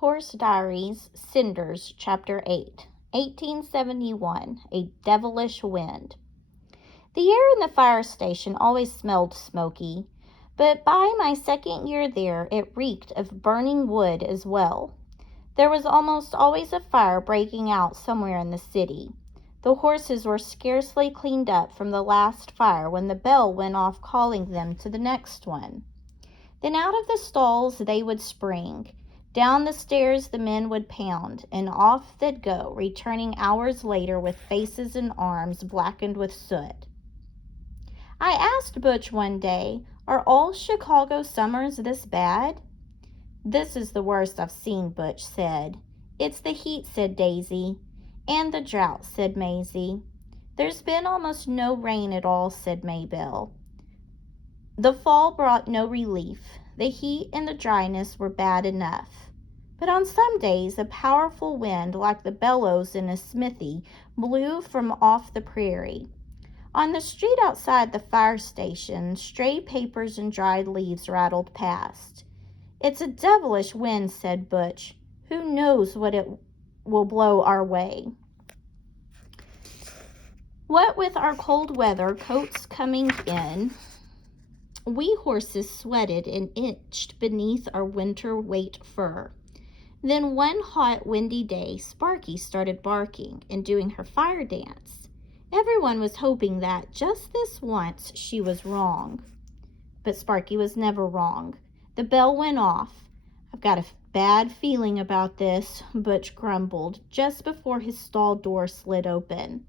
Horse Diaries, Cinders, Chapter 8, 1871, A Devilish Wind. The air in the fire station always smelled smoky, but by my second year there it reeked of burning wood as well. There was almost always a fire breaking out somewhere in the city. The horses were scarcely cleaned up from the last fire when the bell went off calling them to the next one. Then out of the stalls they would spring. Down the stairs the men would pound, and off they'd go, returning hours later with faces and arms blackened with soot. I asked Butch one day, "Are all Chicago summers this bad?" "This is the worst I've seen," Butch said. "It's the heat," said Daisy. "And the drought," said Maisie. "There's been almost no rain at all," said Maybelle. The fall brought no relief. The heat and the dryness were bad enough. But on some days a powerful wind, like the bellows in a smithy, blew from off the prairie. On the street outside the fire station, stray papers and dried leaves rattled past. "It's a devilish wind," said Butch. "Who knows what it will blow our way?" What with our cold weather, coats coming in, we horses sweated and itched beneath our winter weight fur. Then one hot, windy day, Sparky started barking and doing her fire dance. Everyone was hoping that, just this once, she was wrong. But Sparky was never wrong. The bell went off. "I've got a bad feeling about this," Butch grumbled, just before his stall door slid open.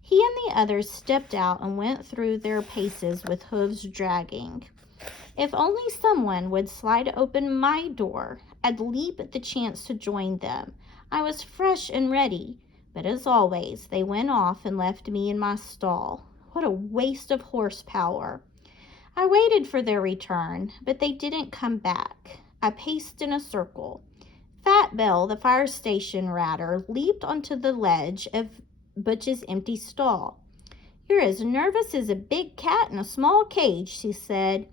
He and the others stepped out and went through their paces with hooves dragging. If only someone would slide open my door, I'd leap at the chance to join them. I was fresh and ready, but as always, they went off and left me in my stall. What a waste of horsepower. I waited for their return, but they didn't come back. I paced in a circle. Fat Bell, the fire station ratter, leaped onto the ledge of Butch's empty stall. "You're as nervous as a big cat in a small cage," she said.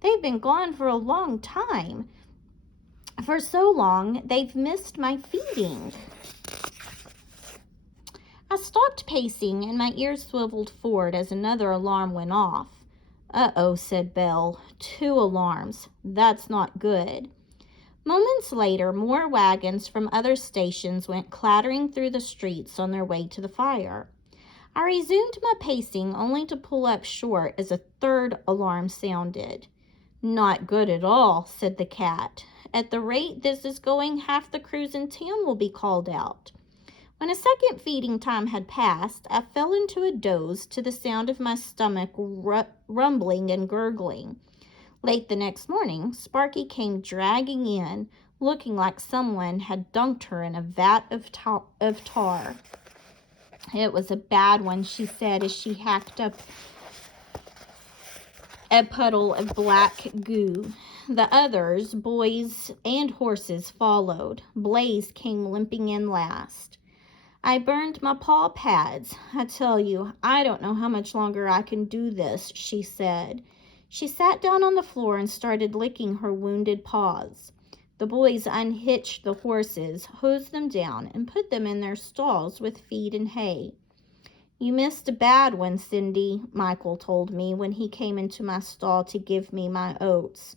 "They've been gone for a long time. For so long, they've missed my feeding." I stopped pacing, and my ears swiveled forward as another alarm went off. "Uh-oh," said Belle. "2 alarms. That's not good." Moments later, more wagons from other stations went clattering through the streets on their way to the fire. I resumed my pacing, only to pull up short as a 3rd alarm sounded. "Not good at all," said the cat. "At the rate this is going, half the crews in town will be called out." When a second feeding time had passed, I fell into a doze to the sound of my stomach rumbling and gurgling. Late the next morning, Sparky came dragging in, looking like someone had dunked her in a vat of tar. "It was a bad one," she said as she hacked up a puddle of black goo. The others, boys and horses, followed. Blaze came limping in last. "I burned my paw pads. I tell you, I don't know how much longer I can do this," she said. She sat down on the floor and started licking her wounded paws. The boys unhitched the horses, hosed them down, and put them in their stalls with feed and hay. "You missed a bad one, Cindy," Michael told me when he came into my stall to give me my oats.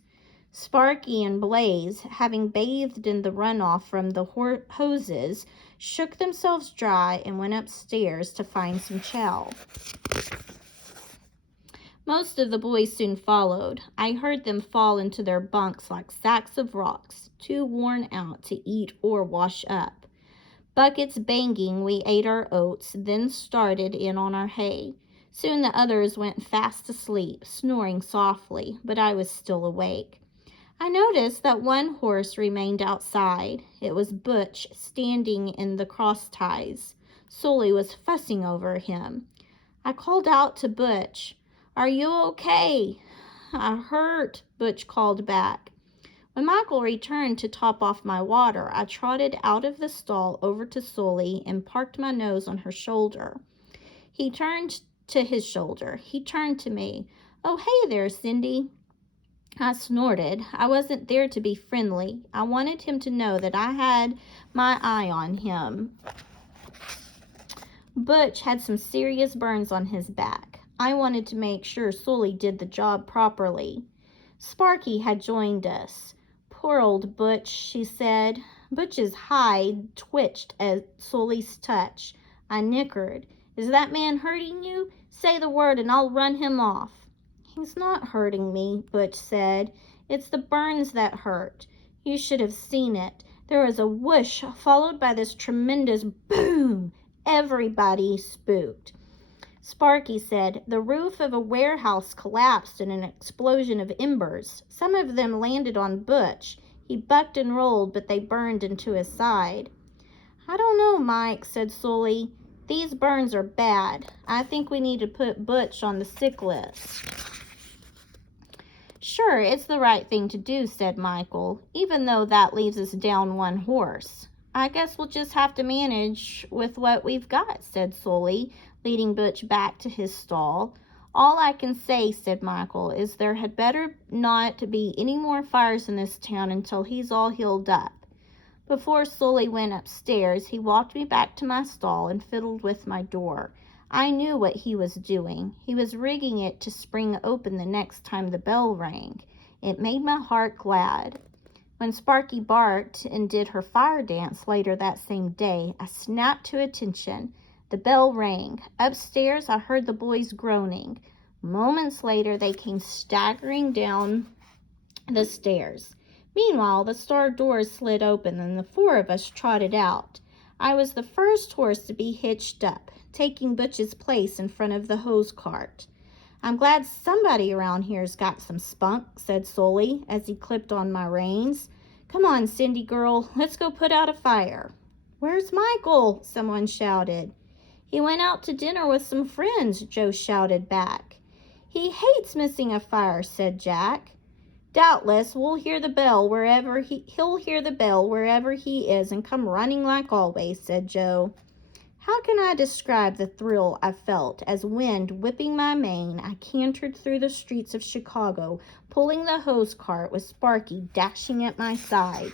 Sparky and Blaze, having bathed in the runoff from the hoses, shook themselves dry and went upstairs to find some chow. Most of the boys soon followed. I heard them fall into their bunks like sacks of rocks, too worn out to eat or wash up. Buckets banging, we ate our oats, then started in on our hay. Soon the others went fast asleep, snoring softly, but I was still awake. I noticed that one horse remained outside. It was Butch, standing in the cross ties. Sully was fussing over him. I called out to Butch, "Are you okay?" "I hurt," Butch called back. When Michael returned to top off my water, I trotted out of the stall over to Sully and parked my nose on her shoulder. He turned to me. "Oh, hey there, Cindy." I snorted. I wasn't there to be friendly. I wanted him to know that I had my eye on him. Butch had some serious burns on his back. I wanted to make sure Sully did the job properly. Sparky had joined us. Poor old Butch, she said. Butch's hide twitched at Sully's touch. I nickered. Is that man hurting you? Say the word and I'll run him off. He's not hurting me, Butch said. It's the burns that hurt. You should have seen it. There was a whoosh, followed by this tremendous boom. Everybody spooked. Sparky said, the roof of a warehouse collapsed in an explosion of embers. Some of them landed on Butch. He bucked and rolled, but they burned into his side. I don't know, Mike, said Sully. These burns are bad. I think we need to put Butch on the sick list. Sure, it's the right thing to do, said Michael, even though that leaves us down one horse. I guess we'll just have to manage with what we've got, said Sully, leading Butch back to his stall. All I can say, said Michael, is there had better not be any more fires in this town until he's all healed up. Before Sully went upstairs, he walked me back to my stall and fiddled with my door. I knew what he was doing. He was rigging it to spring open the next time the bell rang. It made my heart glad. When Sparky barked and did her fire dance later that same day, I snapped to attention. The bell rang. Upstairs, I heard the boys groaning. Moments later, they came staggering down the stairs. Meanwhile, the star doors slid open and the four of us trotted out. I was the first horse to be hitched up, taking Butch's place in front of the hose cart. I'm glad somebody around here's got some spunk, said Sully as he clipped on my reins. Come on, Cindy girl, let's go put out a fire. Where's Michael? Someone shouted. He went out to dinner with some friends, Joe shouted back. He hates missing a fire, said Jack. Doubtless he'll hear the bell wherever he is and come running like always, said Joe. How can I describe the thrill I felt as, wind whipping my mane, I cantered through the streets of Chicago, pulling the hose cart with Sparky dashing at my side.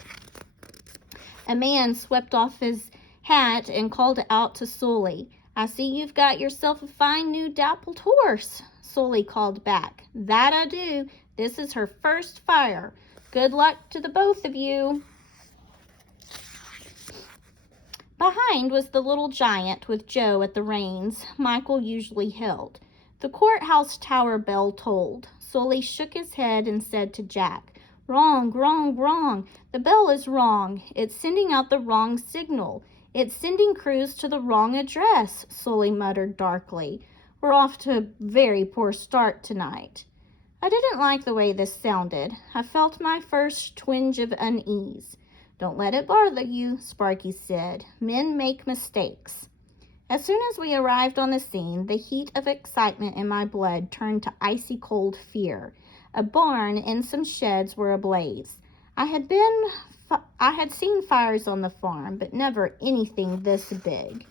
A man swept off his hat and called out to Sully. I see you've got yourself a fine new dappled horse, Sully called back. That I do. This is her first fire. Good luck to the both of you. Behind was the little giant with Joe at the reins Michael usually held. The courthouse tower bell tolled. Sully shook his head and said to Jack, Wrong, wrong, wrong. The bell is wrong. It's sending out the wrong signal. It's sending crews to the wrong address, Sully muttered darkly. We're off to a very poor start tonight. I didn't like the way this sounded. I felt my first twinge of unease. Don't let it bother you, Sparky said. Men make mistakes. As soon as we arrived on the scene, the heat of excitement in my blood turned to icy cold fear. A barn and some sheds were ablaze. I had seen fires on the farm, but never anything this big.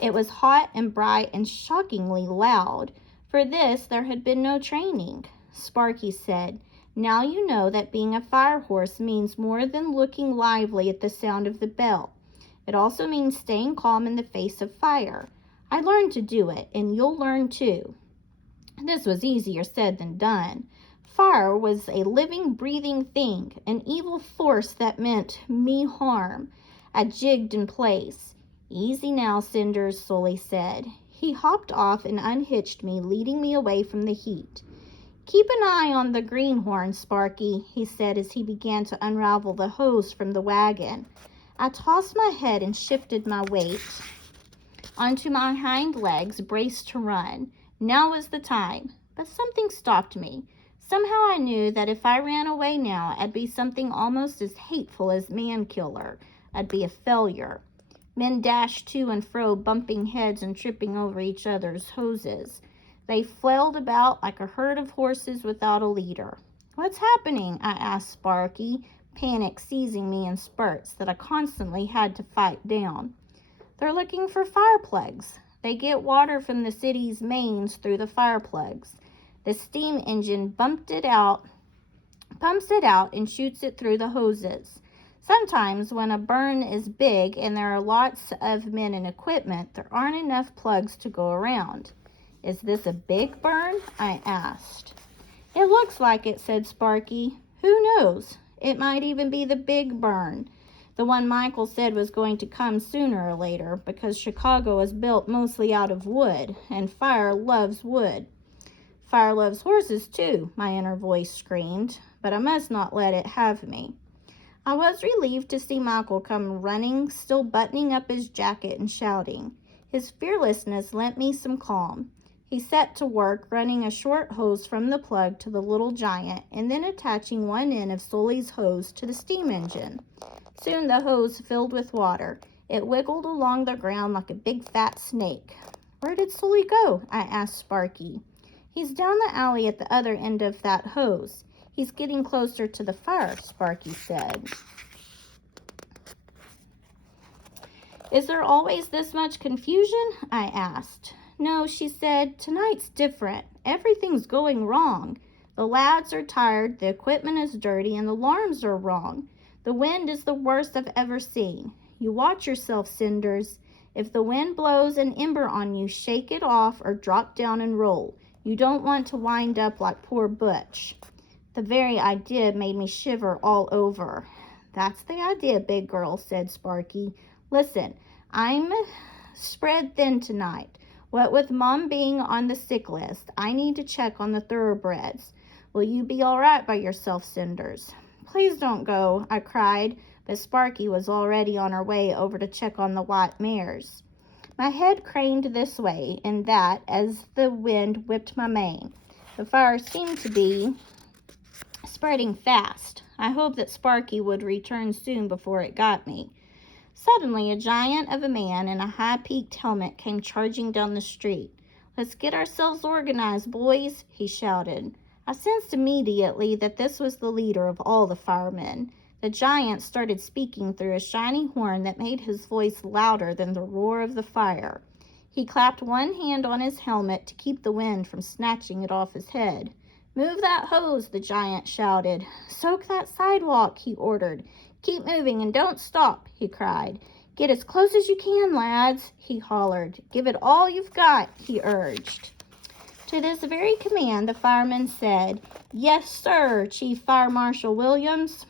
It was hot and bright and shockingly loud. For this, there had been no training. Sparky said, Now you know that being a fire horse means more than looking lively at the sound of the bell. It also means staying calm in the face of fire. I learned to do it, and you'll learn too. This was easier said than done. Fire was a living, breathing thing, an evil force that meant me harm. I jigged in place. Easy now, Cinders, Sully said. He hopped off and unhitched me, leading me away from the heat. Keep an eye on the greenhorn, Sparky, he said as he began to unravel the hose from the wagon. I tossed my head and shifted my weight onto my hind legs, braced to run. Now was the time, but something stopped me. Somehow I knew that if I ran away now, I'd be something almost as hateful as man-killer. I'd be a failure. Men dashed to and fro, bumping heads and tripping over each other's hoses. They flailed about like a herd of horses without a leader. What's happening? I asked Sparky, panic seizing me in spurts that I constantly had to fight down. They're looking for fire plugs. They get water from the city's mains through the fire plugs. The steam engine bumped it out pumps it out and shoots it through the hoses. Sometimes when a burn is big and there are lots of men and equipment, there aren't enough plugs to go around. Is this a big burn? I asked. It looks like it, said Sparky. Who knows? It might even be the big burn. The one Michael said was going to come sooner or later, because Chicago is built mostly out of wood, and fire loves wood. Fire loves horses too, my inner voice screamed, but I must not let it have me. I was relieved to see Michael come running, still buttoning up his jacket and shouting. His fearlessness lent me some calm. He set to work running a short hose from the plug to the little giant and then attaching one end of Sully's hose to the steam engine. Soon the hose filled with water. It wiggled along the ground like a big fat snake. Where did Sully go? I asked Sparky. He's down the alley at the other end of that hose. He's getting closer to the fire, Sparky said. Is there always this much confusion? I asked. No, she said, tonight's different. Everything's going wrong. The lads are tired, the equipment is dirty, and the alarms are wrong. The wind is the worst I've ever seen. You watch yourself, Cinders. If the wind blows an ember on you, shake it off or drop down and roll. You don't want to wind up like poor Butch. The very idea made me shiver all over. That's the idea, big girl, said Sparky. Listen, I'm spread thin tonight. What with Mom being on the sick list, I need to check on the thoroughbreds. Will you be all right by yourself, Cinders? Please don't go, I cried, but Sparky was already on her way over to check on the white mares. My head craned this way and that as the wind whipped my mane. The fire seemed to be spreading fast. I hoped that Sparky would return soon before it got me. Suddenly, a giant of a man in a high-peaked helmet came charging down the street. Let's get ourselves organized, boys, he shouted. I sensed immediately that this was the leader of all the firemen. The giant started speaking through a shiny horn that made his voice louder than the roar of the fire. He clapped one hand on his helmet to keep the wind from snatching it off his head. Move that hose, the giant shouted. Soak that sidewalk, he ordered. Keep moving and don't stop, he cried. Get as close as you can, lads, he hollered. Give it all you've got, he urged. To this very command, the fireman said, Yes, sir, Chief Fire Marshal Williams.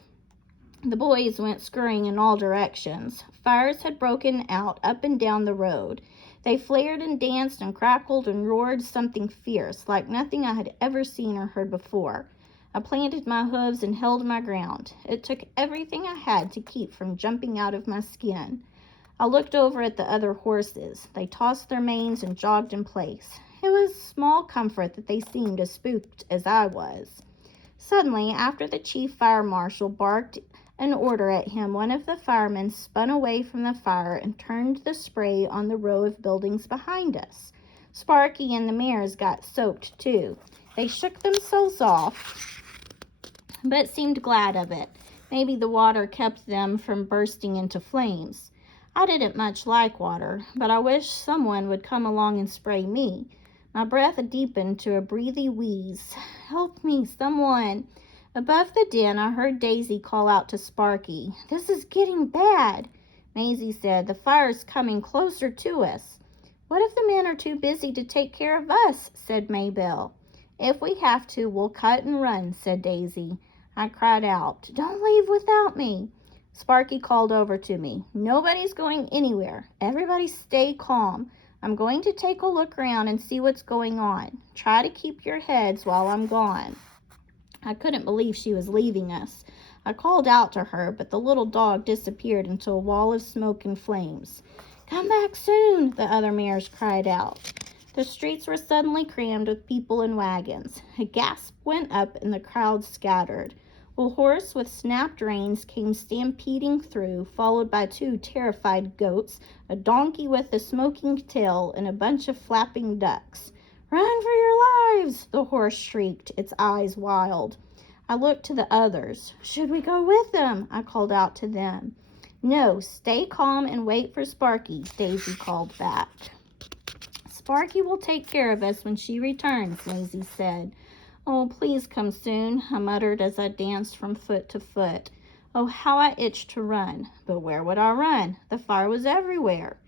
The boys went scurrying in all directions. Fires had broken out up and down the road. They flared and danced and crackled and roared something fierce, like nothing I had ever seen or heard before. I planted my hooves and held my ground. It took everything I had to keep from jumping out of my skin. I looked over at the other horses. They tossed their manes and jogged in place. It was small comfort that they seemed as spooked as I was. Suddenly, after the chief fire marshal barked an order at him, one of the firemen spun away from the fire and turned the spray on the row of buildings behind us. Sparky and the mares got soaked too. They shook themselves off, but seemed glad of it. Maybe the water kept them from bursting into flames. I didn't much like water, but I wished someone would come along and spray me. My breath deepened to a breathy wheeze. Help me, someone. Above the din, I heard Daisy call out to Sparky. This is getting bad. Maisie said, the fire's coming closer to us. What if the men are too busy to take care of us? Said Maybelle. If we have to, we'll cut and run, said Daisy. I cried out, don't leave without me. Sparky called over to me. Nobody's going anywhere. Everybody stay calm. I'm going to take a look around and see what's going on. Try to keep your heads while I'm gone. I couldn't believe she was leaving us. I called out to her, but the little dog disappeared into a wall of smoke and flames. Come back soon, the other mares cried out. The streets were suddenly crammed with people and wagons. A gasp went up and the crowd scattered. A horse with snapped reins came stampeding through, followed by 2 terrified goats, a donkey with a smoking tail, and a bunch of flapping ducks. Run for your lives, the horse shrieked, its eyes wild. I looked to the others. Should we go with them? I called out to them. No, stay calm and wait for Sparky, Daisy called back. Sparky will take care of us when she returns, Maisie said. "Oh, please come soon," I muttered as I danced from foot to foot. Oh, how I itched to run, but where would I run? The fire was everywhere.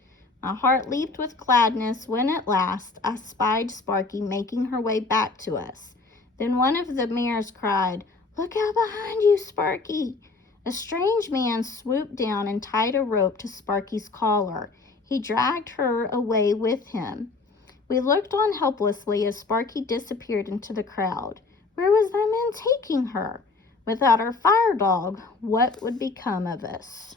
My heart leaped with gladness when at last I spied Sparky making her way back to us. Then one of the mares cried, "Look out behind you, Sparky!" A strange man swooped down and tied a rope to Sparky's collar. He dragged her away with him. We looked on helplessly as Sparky disappeared into the crowd. Where was that man taking her? Without our fire dog, what would become of us?